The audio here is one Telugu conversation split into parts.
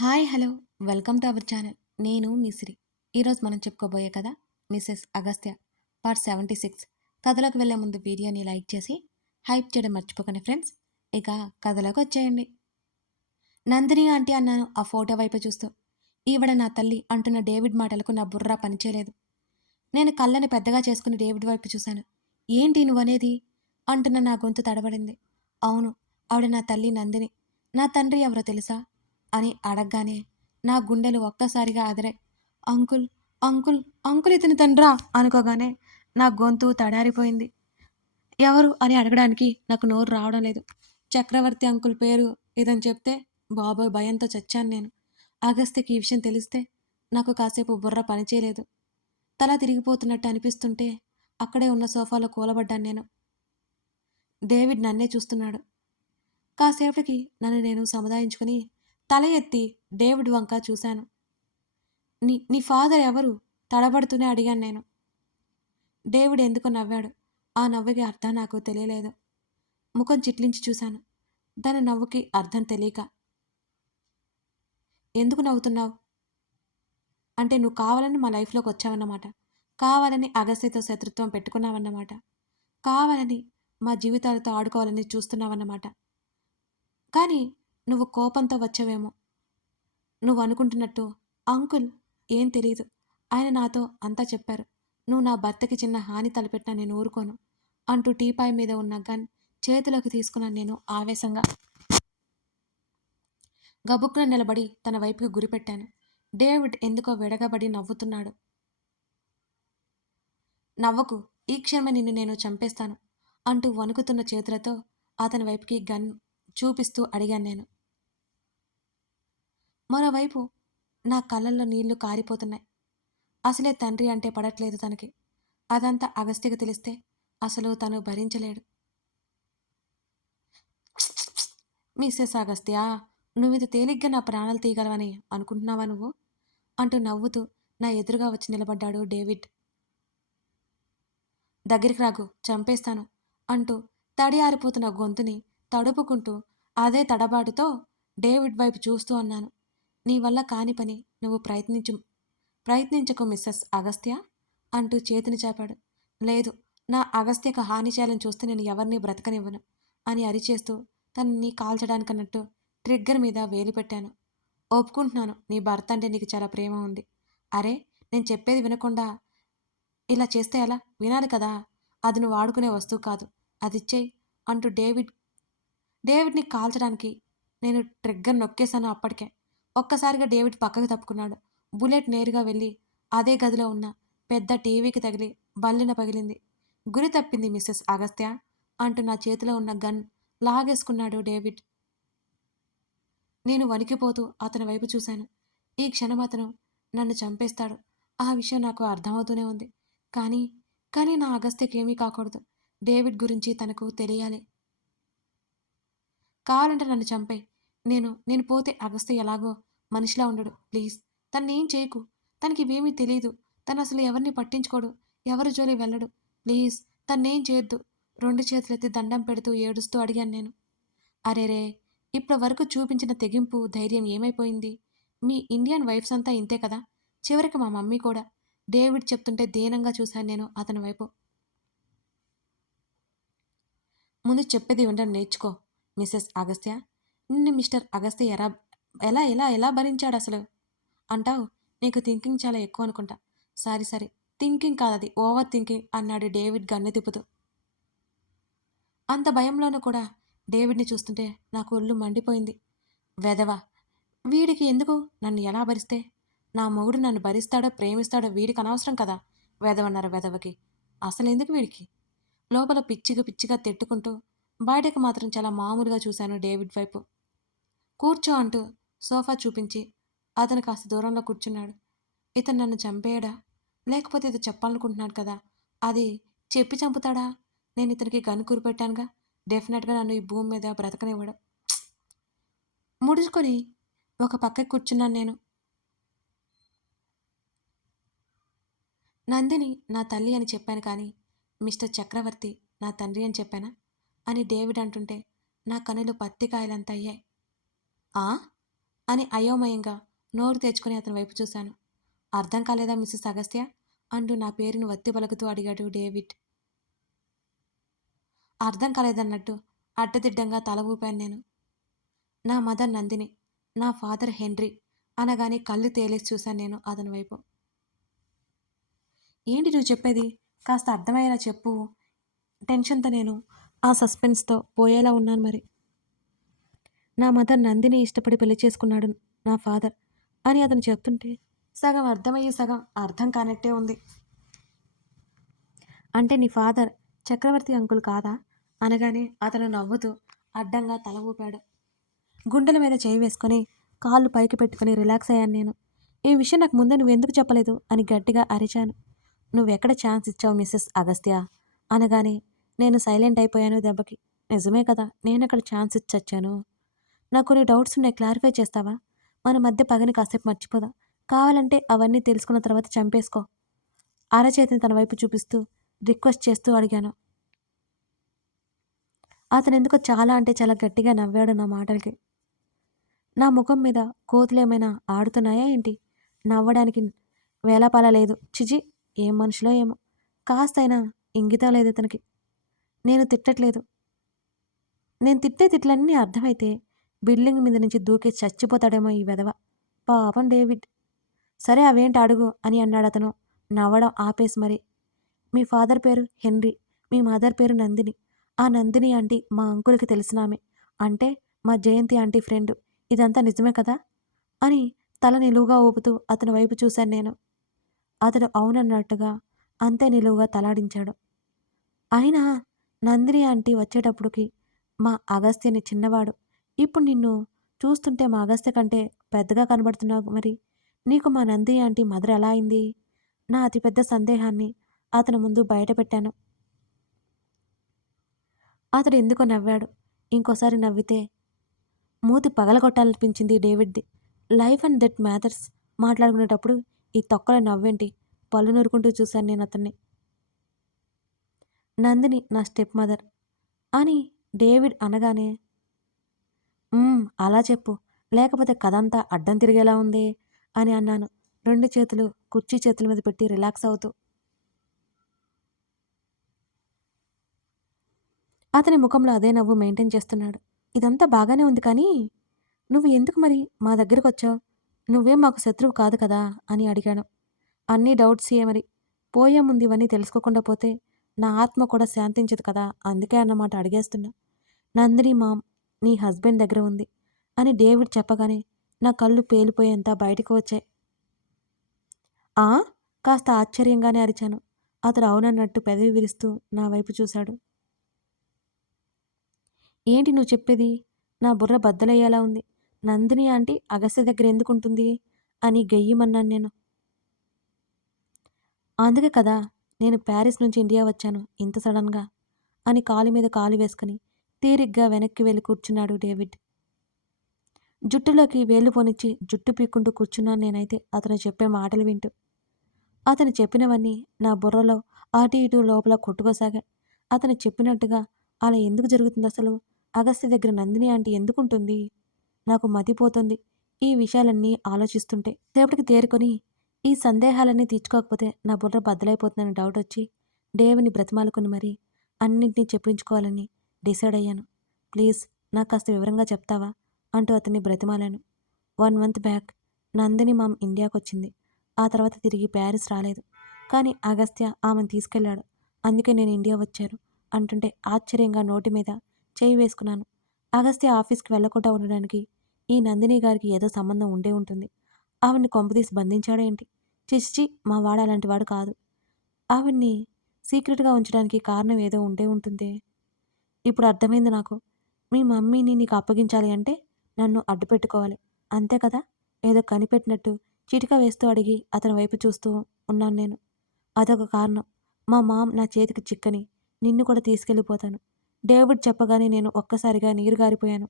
Hi hello welcome to our channel. నేను మీ సిరి. ఈరోజు మనం చెప్పుకోబోయే కథ మిసెస్ అగస్త్య పార్ట్ 76. కథలోకి వెళ్ళే ముందు వీడియోని లైక్ చేసి హైప్ చేయడం మర్చిపోకండి ఫ్రెండ్స్. ఇక కథలోకి వచ్చేయండి. నందిని ఆంటీ అన్నాను ఆ ఫోటో వైపు చూస్తూ. ఈవిడ నా తల్లి అంటున్న డేవిడ్ మాటలకు నా బుర్ర పనిచేయలేదు. నేను కళ్ళని పెద్దగా చేసుకుని డేవిడ్ వైపు చూశాను. ఏంటి నువ్వనేది అంటున్న నా గొంతు తడబడింది. అవును, ఆవిడ నా తల్లి నందిని. నా తండ్రి ఎవరో తెలుసా అని అడగగానే నా గుండెలు ఒక్కసారిగా అదిరాయి. అంకుల్, అంకుల్, అంకుల్ ఇతని తండ్రా అనుకోగానే నా గొంతు తడారిపోయింది. ఎవరు అని అడగడానికి నాకు నోరు రావడం లేదు. చక్రవర్తి అంకుల్ పేరు ఇదని చెప్తే బాబోయ్ భయంతో చచ్చాను నేను. అగస్త్యకి ఈ విషయం తెలిస్తే నాకు కాసేపు బుర్ర పనిచేయలేదు. తల తిరిగిపోతున్నట్టు అనిపిస్తుంటే అక్కడే ఉన్న సోఫాలో కూలబడ్డాను నేను. డేవిడ్ నన్నే చూస్తున్నాడు. కాసేపటికి నన్ను నేను సముదాయించుకుని తల ఎత్తి డేవిడ్ వంక చూశాను. నీ నీ ఫాదర్ ఎవరు తడబడుతూనే అడిగాను నేను. డేవిడ్ ఎందుకు నవ్వాడు. ఆ నవ్వుకి అర్థం నాకు తెలియలేదు. ముఖం చిట్లించి చూశాను. దాని నవ్వుకి అర్థం తెలియక. ఎందుకు నవ్వుతున్నావు అంటే నువ్వు కావాలని మా లైఫ్లోకి వచ్చావన్నమాట. కావాలని అగస్త్యతో శత్రుత్వం పెట్టుకున్నావన్నమాట. కావాలని మా జీవితాలతో ఆడుకోవాలని చూస్తున్నావన్నమాట. కానీ నువ్వు కోపంతో వచ్చావేమో. నువ్వు అనుకుంటున్నట్టు అంకుల్ ఏం తెలీదు. ఆయన నాతో అంతా చెప్పారు. నువ్వు నా భర్తకి చిన్న హాని తలపెట్టినా నేను ఊరుకోను అంటూ టీపాయ్ మీద ఉన్న గన్ చేతిలోకి తీసుకున్నాను నేను ఆవేశంగా. గబుక్కున నిలబడి తన వైపుకి గురిపెట్టాను. డేవిడ్ ఎందుకో విడగబడి నవ్వుతున్నాడు. నవ్వకు, ఈ క్షణమే నిన్ను నేను చంపేస్తాను అంటూ వణుకుతున్న చేతులతో అతని వైపుకి గన్ చూపిస్తూ అడిగాను నేను. మరోవైపు నా కళ్ళల్లో నీళ్లు కారిపోతున్నాయి. అసలే తండ్రి అంటే పడట్లేదు తనకి. అదంతా అగస్త్యకి తెలిస్తే అసలు తను భరించలేడు. మిస్సెస్ అగస్త్య, నువ్విది తేలిగ్గా నా ప్రాణాలు తీయగలవని అనుకుంటున్నావా నువ్వు అంటూ నవ్వుతూ నా ఎదురుగా వచ్చి నిలబడ్డాడు డేవిడ్. దగ్గరికి రాగు, చంపేస్తాను అంటూ తడి ఆరిపోతున్న గొంతుని తడుపుకుంటూ అదే తడబాటుతో డేవిడ్ వైపు చూస్తూ అన్నాను. నీ వల్ల కాని పని నువ్వు ప్రయత్నించకు మిస్సెస్ అగస్త్య అంటూ చేతిని చాపాడు. లేదు, నా అగస్త్యకు హాని చేయాలని చూస్తే నేను ఎవరిని బ్రతకనివ్వను అని అరిచేస్తూ తనని కాల్చడానికన్నట్టు ట్రిగ్గర్ మీద వేలు పెట్టాను. ఒప్పుకుంటున్నాను, నీ భర్త అంటే నీకు చాలా ప్రేమ ఉంది. అరే, నేను చెప్పేది వినకుండా ఇలా చేస్తే ఎలా? వినాలి కదా. అది నువ్వు వాడుకునే వస్తువు కాదు, అదిచ్చేయి అంటూ డేవిడ్ని కాల్చడానికి నేను ట్రిగ్గర్ నొక్కేశాను. అప్పటికే ఒక్కసారిగా డేవిడ్ పక్కకు తప్పుకున్నాడు. బుల్లెట్ నేరుగా వెళ్ళి అదే గదిలో ఉన్న పెద్ద టీవీకి తగిలి బల్లిన పగిలింది. గురి తప్పింది మిస్సెస్ అగస్త్య అంటూ నా చేతిలో ఉన్న గన్ లాగేసుకున్నాడు డేవిడ్. నేను వణికిపోతూ అతని వైపు చూశాను. ఈ క్షణం అతను నన్ను చంపేస్తాడు. ఆ విషయం నాకు అర్థమవుతూనే ఉంది. కానీ కానీ నా అగస్త్యకేమీ కాకూడదు. డేవిడ్ గురించి తనకు తెలియాలి. కావాలంటే నన్ను చంపేయ్. నేను నేను పోతే అగస్త్య ఎలాగో మనిషిలా ఉండడు. ప్లీజ్ తన్నేం చేయకు. తనకివేమీ తెలీదు. తను అసలు ఎవరిని పట్టించుకోడు. ఎవరి జోలి వెళ్ళడు. ప్లీజ్ తన్నేం చేయొద్దు. రెండు చేతులెత్తి దండం పెడుతూ ఏడుస్తూ అడిగాను నేను. అరెరే, ఇప్పటి వరకు చూపించిన తెగింపు ధైర్యం ఏమైపోయింది? మీ ఇండియన్ వైఫ్స్ అంతా ఇంతే కదా. చివరికి మా మమ్మీ కూడా. డేవిడ్ చెప్తుంటే దీనంగా చూశాను నేను అతని వైపు. ముందు చెప్పేది వినడం నేర్చుకో మిసెస్ అగస్త్య. నిన్ను మిస్టర్ అగస్త్య ఎలా ఎలా ఎలా భరించాడు అసలు అంటావు. నీకు థింకింగ్ చాలా ఎక్కువ అనుకుంటా. సారీ సారీ, థింకింగ్ కాదది, ఓవర్ థింకింగ్ అన్నాడు డేవిడ్ గన్ను తిప్పుతూ. అంత భయంలోనూ కూడా డేవిడ్ని చూస్తుంటే నాకు ఒళ్ళు మండిపోయింది. వెధవ, వీడికి ఎందుకు నన్ను ఎలా భరిస్తే? నా మొగుడు నన్ను భరిస్తాడో ప్రేమిస్తాడో వీడికి అనవసరం కదా. వెధవన్నారు వెధవకి. అసలెందుకు వీడికి? లోపల పిచ్చిగా పిచ్చిగా తిట్టుకుంటూ బయటకు మాత్రం చాలా మామూలుగా చూశాను డేవిడ్ వైపు. కూర్చో అంటూ సోఫా చూపించి అతను కాస్త దూరంలో కూర్చున్నాడు. ఇతను నన్ను చంపేయడా, లేకపోతే ఇది చెప్పాలనుకుంటున్నాడు కదా, అది చెప్పి చంపుతాడా? నేను ఇతనికి గన్ కురిపెట్టానుగా, డెఫినెట్గా నన్ను ఈ భూమి మీద బ్రతకనివ్వడు. ముడుచుకొని ఒక పక్కకి కూర్చున్నాను నేను. నందిని నా తల్లి అని చెప్పాను కానీ మిస్టర్ చక్రవర్తి నా తండ్రి అని చెప్పానా అని డేవిడ్ అంటుంటే నా కనులు పత్తికాయలంత అయ్యాయి. ఆ అని అయోమయంగా నోరు తెచ్చుకొని అతని వైపు చూశాను. అర్థం కాలేదా మిసెస్ అగస్త్య? అంటూ నా పేరును వత్తి పలుకుతూ అడిగాడు డేవిడ్. అర్థం కాలేదన్నట్టు అడ్డదిడ్డంగా తల ఊపాను నేను. నా మదర్ నందిని, నా ఫాదర్ హెన్రీ అనగానే కళ్ళు తేలేసి చూశాను నేను అతని వైపు. ఏంటి నువ్వు చెప్పేది? కాస్త అర్థమయ్యేలా చెప్పు. టెన్షన్‌తో నేను ఆ సస్పెన్స్‌తో పోయేలా ఉన్నాను మరి. నా మదర్ నందిని ఇష్టపడి పెళ్లి చేసుకున్నాడు నా ఫాదర్ అని అతను చెప్తుంటే సగం అర్థమయ్యి సగం అర్థం కానట్టే ఉంది. అంటే నీ ఫాదర్ చక్రవర్తి అంకుల్ కాదా? అనగానే అతను నవ్వుతూ అడ్డంగా తల ఊపాడు. గుండెల మీద చేయి వేసుకొని కాళ్ళు పైకి పెట్టుకుని రిలాక్స్ అయ్యాను నేను. ఈ విషయం నాకు ముందే నువ్వెందుకు చెప్పలేదు అని గట్టిగా అరిచాను. నువ్వెక్కడ ఛాన్స్ ఇచ్చావు మిసెస్ అగస్త్య అనగానే నేను సైలెంట్ అయిపోయాను దెబ్బకి. నిజమే కదా, నేనెక్కడ ఛాన్స్ ఇచ్చి చచ్చాను. నాకు కొన్ని డౌట్స్ ఉన్నాయి, క్లారిఫై చేస్తావా? మన మధ్య పగని కాసేపు మర్చిపోదాం. కావాలంటే అవన్నీ తెలుసుకున్న తర్వాత చంపేసుకో. అరచేతిని తన వైపు చూపిస్తూ రిక్వెస్ట్ చేస్తూ అడిగాను. అతనెందుకో చాలా అంటే చాలా గట్టిగా నవ్వాడు నా మాటలకి. నా ముఖం మీద కోతులేమైనా ఆడుతున్నాయా ఏంటి? నవ్వడానికి వేళాపాళా లేదు. చిచి, ఏం మనుషులో ఏమో! కాస్తైనా ఇంగితం లేదు ఇతనికి. నేను తిట్టట్లేదు. నేను తిట్టే తిట్లన్నీ అర్థమైతే బిల్డింగ్ మీద నుంచి దూకేసి చచ్చిపోతాడేమో ఈ వెధవ. పాపం డేవిడ్. సరే అవేంటి అడుగు అని అన్నాడతను నవ్వడం ఆపేసి మరి. మీ ఫాదర్ పేరు హెన్రీ. మీ మదర్ పేరు నందిని. ఆ నందిని ఆంటీ మా అంకుల్‌కి తెలిసినామె. అంటే మా జయంతి ఆంటీ ఫ్రెండు. ఇదంతా నిజమే కదా? అని తల నిలువుగా ఊపుతూ అతని వైపు చూశాను నేను. అతడు అవునన్నట్టుగా అంతే నిలువుగా తలాడించాడు. అయినా నందిని ఆంటీ వచ్చేటప్పటికి మా అగస్త్యని చిన్నవాడు. ఇప్పుడు నిన్ను చూస్తుంటే మా అగస్త్య కంటే పెద్దగా కనబడుతున్నావు మరి. నీకు మా నందిని ఆంటీ మదర్ ఎలా అయింది? నా అతిపెద్ద సందేహాన్ని అతని ముందు బయటపెట్టాను. అతడు ఎందుకో నవ్వాడు. ఇంకోసారి నవ్వితే మూతి పగలగొట్టాలనిపించింది డేవిడ్‌ది. లైఫ్ అండ్ డెత్ మ్యాటర్స్ మాట్లాడుకునేటప్పుడు ఈ తొక్కలో నవ్వేంటి? పళ్ళు నూరుకుంటూ చూశాను నేనతన్ని. నందిని నా స్టెప్ మదర్ అని డేవిడ్ అనగానే, అలా చెప్పు. లేకపోతే కథంతా అడ్డం తిరిగేలా ఉందే అని అన్నాను. 2 చేతులు కుర్చీ చేతుల మీద పెట్టి రిలాక్స్ అవుతూ. అతని ముఖంలో అదే నవ్వు మెయింటైన్ చేస్తున్నాడు. ఇదంతా బాగానే ఉంది కానీ, నువ్వు ఎందుకు మరి మా దగ్గరకొచ్చావు? నువ్వేం మాకు శత్రువు కాదు కదా అని అడిగాను. అన్నీ డౌట్సే మరి. పోయే ముందు ఇవన్నీ తెలుసుకోకుండా పోతే నా ఆత్మ కూడా శాంతించదు కదా! అందుకే అన్నమాట అడిగేస్తున్నా. నందిని మామ్ నీ హస్బెండ్ దగ్గర ఉంది అని డేవిడ్ చెప్పగానే నా కళ్ళు పేలిపోయేంత బయటకు వచ్చాయి. ఆ? కాస్త ఆశ్చర్యంగానే అరిచాను. అతడు అవునన్నట్టు పెదవి విరుస్తూ నా వైపు చూశాడు. ఏంటి నువ్వు చెప్పేది? నా బుర్ర బద్దలయ్యేలా ఉంది. నందిని ఆంటీ అగస్త్య దగ్గర ఎందుకుంటుంది? అని గెయ్యిమన్నాను నేను. అందుకే కదా నేను ప్యారిస్ నుంచి ఇండియా వచ్చాను ఇంత సడన్‌గా అని కాలు మీద కాలు వేసుకుని తీరిగ్గా వెనక్కి వెళ్లి కూర్చున్నాడు డేవిడ్. జుట్టులోకి వేళ్లు పోనిచ్చి జుట్టు పీక్కుంటూ కూర్చున్నాను నేనైతే అతను చెప్పే మాటలు వింటూ. అతను చెప్పినవన్నీ నా బుర్రలో అటు ఇటు లోపల కొట్టుకోసాగాయి. అతను చెప్పినట్టుగా అలా ఎందుకు జరుగుతుందసలు? అగస్త్య దగ్గర నందిని ఆంటీ ఎందుకుంటుంది? నాకు మతిపోతుంది ఈ విషయాలన్నీ ఆలోచిస్తుంటే. సేపటికి తేరుకొని ఈ సందేహాలన్నీ తీర్చుకోకపోతే నా బుర్ర బద్దలైపోతుందని డౌటొచ్చి డేవిడ్‌ని బ్రతిమాలుకొని మరీ అన్నింటినీ చెప్పించుకోవాలని డిసైడ్ అయ్యాను. ప్లీజ్ నాకు కాస్త వివరంగా చెప్తావా? అంటూ అతన్ని బ్రతిమాలాను. 1 మంత్ బ్యాక్ నందిని మామ్ ఇండియాకొచ్చింది. ఆ తర్వాత తిరిగి ప్యారిస్ రాలేదు. కానీ అగస్త్య ఆమెను తీసుకెళ్ళాడు. అందుకే నేను ఇండియా వచ్చాను అంటుంటే ఆశ్చర్యంగా నోటి మీద చేయి వేసుకున్నాను. అగస్త్య ఆఫీస్‌కి వెళ్ళకుండా ఉండడానికి ఈ నందిని గారికి ఏదో సంబంధం ఉండే ఉంటుంది. ఆవిడ్ని కొంపదీసి బంధించాడేంటి? ఛీ! ఛీ! మా వాడు అలాంటి వాడు కాదు. ఆవిడ్ని సీక్రెట్‌గా ఉంచడానికి కారణం ఏదో ఉండే ఉంటుందే. ఇప్పుడు అర్థమైంది నాకు. మీ మమ్మీని నీకు అప్పగించాలి అంటే నన్ను అడ్డుపెట్టుకోవాలి. అంతే కదా? ఏదో కనిపెట్టినట్టు చిటిక వేస్తూ అడిగి అతని వైపు చూస్తూ ఉన్నాను నేను. అదొక కారణం. మా మామ్ నా చేతికి చిక్కని నిన్ను కూడా తీసుకెళ్ళిపోతాను. డేవిడ్ చెప్పగానే నేను ఒక్కసారిగా నీరు గారిపోయాను.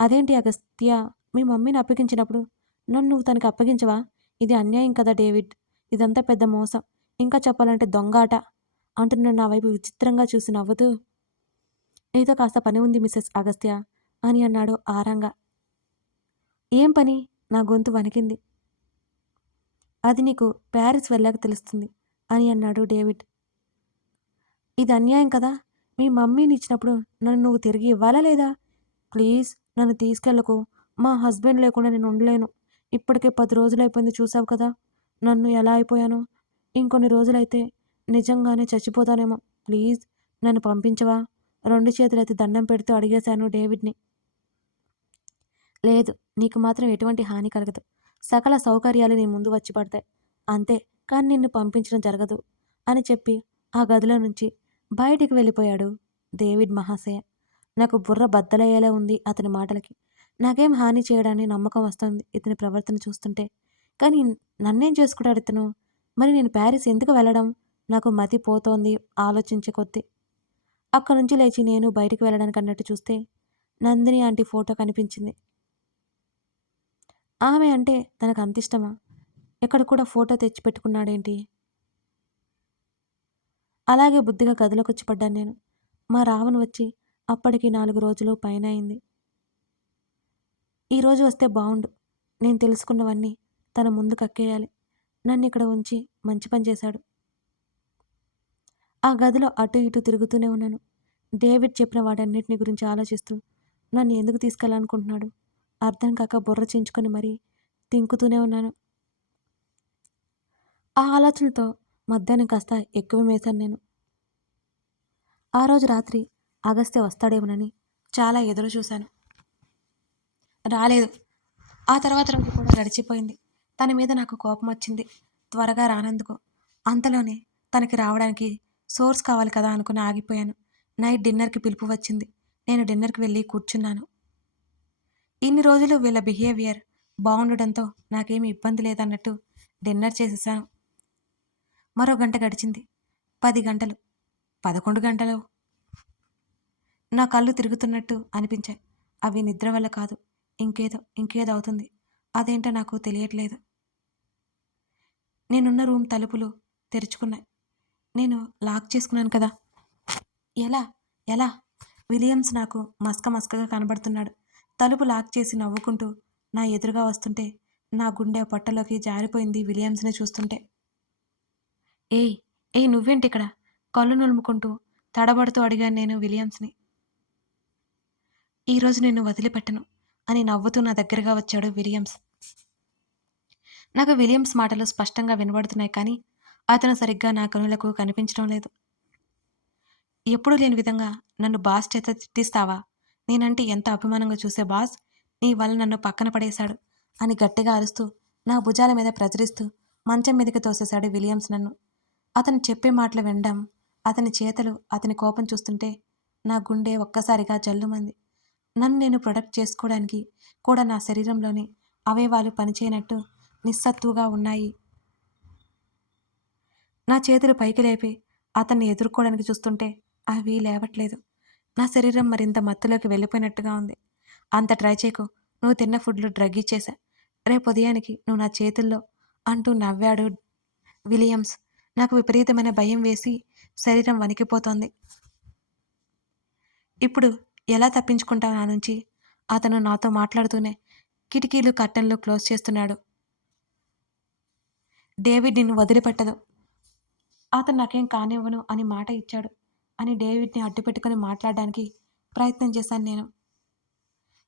అదేంటి అగస్త్య, మీ మమ్మీని అప్పగించినప్పుడు నన్ను నువ్వు తనకి అప్పగించవా? ఇది అన్యాయం కదా డేవిడ్. ఇదంతా పెద్ద మోసం. ఇంకా చెప్పాలంటే దొంగాట అంటున్న నా వైపు విచిత్రంగా చూసి నవ్వుతూ, నీతో కాస్త పని ఉంది మిసెస్ అగస్త్య అని అన్నాడు ఆరంగా. ఏం పని? నా గొంతు వణికింది. అది నీకు ప్యారిస్ వెళ్ళాక తెలుస్తుంది అని అన్నాడు డేవిడ్. ఇది అన్యాయం కదా! మీ మమ్మీనిచ్చినప్పుడు నన్ను నువ్వు తిరిగి ఇవ్వాలా లేదా? ప్లీజ్ నన్ను తీసుకెళ్ళకు. మా హస్బెండ్ లేకుండా నేను ఉండలేను. ఇప్పటికే 10 రోజులైపోయింది చూసావు కదా! నన్ను ఎలా అయిపోయానో. ఇంకొన్ని రోజులైతే నిజంగానే చచ్చిపోతానేమో. ప్లీజ్ నన్ను పంపించవా? 2 చేతులెత్తి దండం పెడుతూ అడిగేశాను డేవిడ్‌ని. లేదు. నీకు మాత్రం ఎటువంటి హాని కలగదు. సకల సౌకర్యాలు నీ ముందు వచ్చి పడతాయి. అంతే. కానీ నిన్ను పంపించడం జరగదు అని చెప్పి ఆ గదిలో నుంచి బయటికి వెళ్ళిపోయాడు డేవిడ్ మహాశయ. నాకు బుర్ర బద్దలయ్యేలా ఉంది అతని మాటలకి. నాకేం హాని చేయడని నమ్మకం వస్తోంది ఇతని ప్రవర్తన చూస్తుంటే. కానీ నన్నేం చేసుకుంటాడు ఇతను? మరి నేను ప్యారిస్ ఎందుకు వెళ్ళడం? నాకు మతి పోతోంది ఆలోచించే కొద్దీ. అక్కడి నుంచి లేచి నేను బయటికి వెళ్ళడానికి అన్నట్టు చూస్తే నందిని ఆంటీ ఫోటో కనిపించింది. ఆమె అంటే తనకంతిష్టమా? ఇక్కడ కూడా ఫోటో తెచ్చిపెట్టుకున్నాడేంటి? అలాగే బుద్ధిగా గదిలోకొచ్చి పడ్డాను నేను. మా రావణ్ వచ్చి అప్పటికి 4 రోజులు పైన అయింది. ఈరోజు వస్తే బావుండు. నేను తెలుసుకున్నవన్నీ తన ముందు కక్కేయాలి. నన్నిక్కడ ఉంచి మంచి పని చేశాడు. ఆ గదిలో అటు ఇటు తిరుగుతూనే ఉన్నాను. డేవిడ్ చెప్పిన వాటన్నిటిని గురించి ఆలోచిస్తూ నన్ను ఎందుకు తీసుకెళ్ళాలనుకుంటున్నాడు? అర్థం కాక బుర్ర చించుకొని మరీ తింకుతూనే ఉన్నాను. ఆ ఆలోచనలతో మధ్యాహ్నం కాస్త ఎక్కువ మేశాను నేను. ఆ రోజు రాత్రి అగస్త్య వస్తాడేమోనని చాలా ఎదురు చూశాను. రాలేదు. ఆ తర్వాత రోజు కూడా గడిచిపోయింది. తన మీద నాకు కోపం వచ్చింది. త్వరగా రానందుకు. అంతలోనే తనకి రావడానికి సోర్స్ కావాలి కదా అనుకుని ఆగిపోయాను. నైట్ డిన్నర్‌కి పిలుపు వచ్చింది. నేను డిన్నర్‌కి వెళ్ళి కూర్చున్నాను. ఇన్ని రోజులు వీళ్ళ బిహేవియర్ బావుండడంతో నాకేమి ఇబ్బంది లేదన్నట్టు డిన్నర్ చేసేసాను. మరో గంట గడిచింది. 10 గంటలు, 11 గంటలు. నా కళ్ళు తిరుగుతున్నట్టు అనిపించాయి. అవి నిద్ర వల్ల కాదు. ఇంకేదో అవుతుంది. అదేంటో నాకు తెలియట్లేదు. నేనున్న రూమ్ తలుపులు తెరుచుకున్నాయి. నేను లాక్ చేసుకున్నాను కదా! ఎలా? ఎలా? విలియమ్స్ నాకు మసకగా కనబడుతున్నాడు. తలుపు లాక్ చేసి నవ్వుకుంటూ నా ఎదురుగా వస్తుంటే నా గుండె పొట్టలోకి జారిపోయింది విలియమ్స్‌ని చూస్తుంటే. ఏయ్! ఏయ్! నువ్వేంటిక్కడ? కళ్ళు నులుముకుంటూ తడబడుతూ అడిగాను నేను విలియమ్స్‌ని. ఈరోజు నిన్ను వదిలిపెట్టను అని నవ్వుతూ నా దగ్గరగా వచ్చాడు విలియమ్స్. నాకు విలియమ్స్ మాటలు స్పష్టంగా వినబడుతున్నాయి కానీ అతను సరిగ్గా నా కనులకు కనిపించడం లేదు. ఎప్పుడూ లేని విధంగా నన్ను బాస్ చేత తిట్టిస్తావా? నేనంటే ఎంత అభిమానంగా చూసే బాస్ నీ వల్ల నన్ను పక్కన పడేశాడు అని గట్టిగా అరుస్తూ నా భుజాల మీద ప్రచురిస్తూ మంచం మీదకి తోసేశాడు విలియమ్స్ నన్ను. అతను చెప్పే మాటలు వినడం, అతని చేతలు, అతని కోపం చూస్తుంటే నా గుండె ఒక్కసారిగా జల్లుమంది. నన్ను నేను ప్రొటెక్ట్ చేసుకోవడానికి కూడా నా శరీరంలోని అవయవాలు పనిచేయనట్టు నిస్సత్తుగా ఉన్నాయి. నా చేతులు పైకి లేపి అతన్ని ఎదుర్కోవడానికి చూస్తుంటే అవి లేవట్లేదు. నా శరీరం మరింత మత్తులోకి వెళ్ళిపోయినట్టుగా ఉంది. అంత ట్రై చేయకు. నువ్వు తిన్న ఫుడ్‌లో డ్రగ్ ఇచ్చేశా. రేపు ఉదయానికి నువ్వు నా చేతుల్లో అంటూ నవ్వాడు విలియమ్స్. నాకు విపరీతమైన భయం వేసి శరీరం వణికిపోతోంది. ఇప్పుడు ఎలా తప్పించుకుంటావు నా నుంచి? అతను నాతో మాట్లాడుతూనే కిటికీలు, కర్టెన్‌లు క్లోజ్ చేస్తున్నాడు. డేవిడ్ నిన్ను వదిలిపెట్టదు. అతను నాకేం కానివ్వను అని మాట ఇచ్చాడు అని డేవిడ్‌ని అడ్డుపెట్టుకొని మాట్లాడడానికి ప్రయత్నం చేశాను నేను.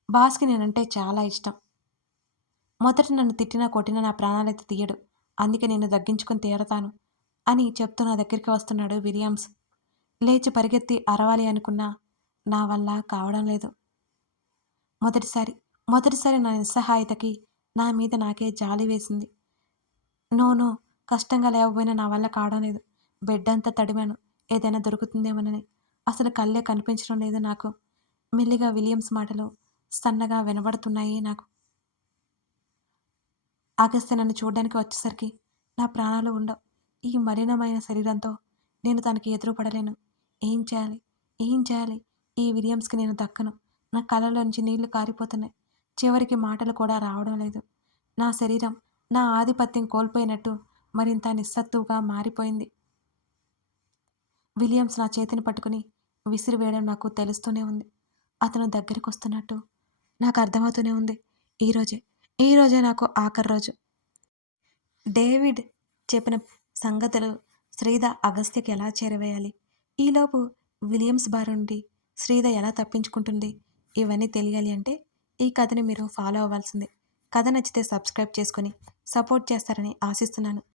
బాస్‌కి నేనంటే చాలా ఇష్టం. మొదట నన్ను తిట్టినా, కొట్టినా నా ప్రాణాలైతే తీయడు. అందుకే నేను దగ్గించుకొని తీరతాను అని చెప్తూ నా దగ్గరికి వస్తున్నాడు విలియమ్స్. లేచి పరిగెత్తి అరవాలి అనుకున్నా నా వల్ల కావడం లేదు. మొదటిసారి, మొదటిసారి నా నిస్సహాయతకి నా మీద నాకే జాలి వేసింది. No, no. కష్టంగా లేవబోయినా నా వల్ల కావడం లేదు. బెడ్డంతా తడిమాను. ఏదైనా దొరుకుతుందేమోనని. అసలు కళ్ళే కనిపించడం లేదు నాకు. మెల్లిగా విలియమ్స్ మాటలు సన్నగా వినబడుతున్నాయి నాకు. అగస్త్య నన్ను చూడ్డానికి వచ్చేసరికి నా ప్రాణాలు ఉండవు. ఈ మలినమైన శరీరంతో నేను తనకి ఎదురుపడలేను. ఏం చేయాలి? ఏం చేయాలి? ఈ విలియమ్స్‌కి నేను దక్కను. నా కళ్ళలోంచి నీళ్లు కారిపోతున్నాయి. చివరికి మాటలు కూడా రావడం లేదు. నా శరీరం నా ఆధిపత్యం కోల్పోయినట్టు మరింత నిస్సత్తువగా మారిపోయింది. విలియమ్స్ నా చేతిని పట్టుకుని విసిరివేయడం నాకు తెలుస్తూనే ఉంది. అతను దగ్గరికొస్తున్నట్టు నాకు అర్థమవుతూనే ఉంది. ఈరోజే ఈరోజే నాకు ఆఖరి రోజు. డేవిడ్ చెప్పిన సంగతులు శ్రీధ అగస్త్యకి ఎలా చేరవేయాలి? ఈలోపు విలియమ్స్ బారి నుండి శ్రీధ ఎలా తప్పించుకుంటుంది? ఇవన్నీ తెలియాలి అంటే ఈ కథని మీరు ఫాలో అవ్వాల్సిందే. కథ నచ్చితే సబ్స్క్రైబ్ చేసుకొని సపోర్ట్ చేస్తారని ఆశిస్తున్నాను.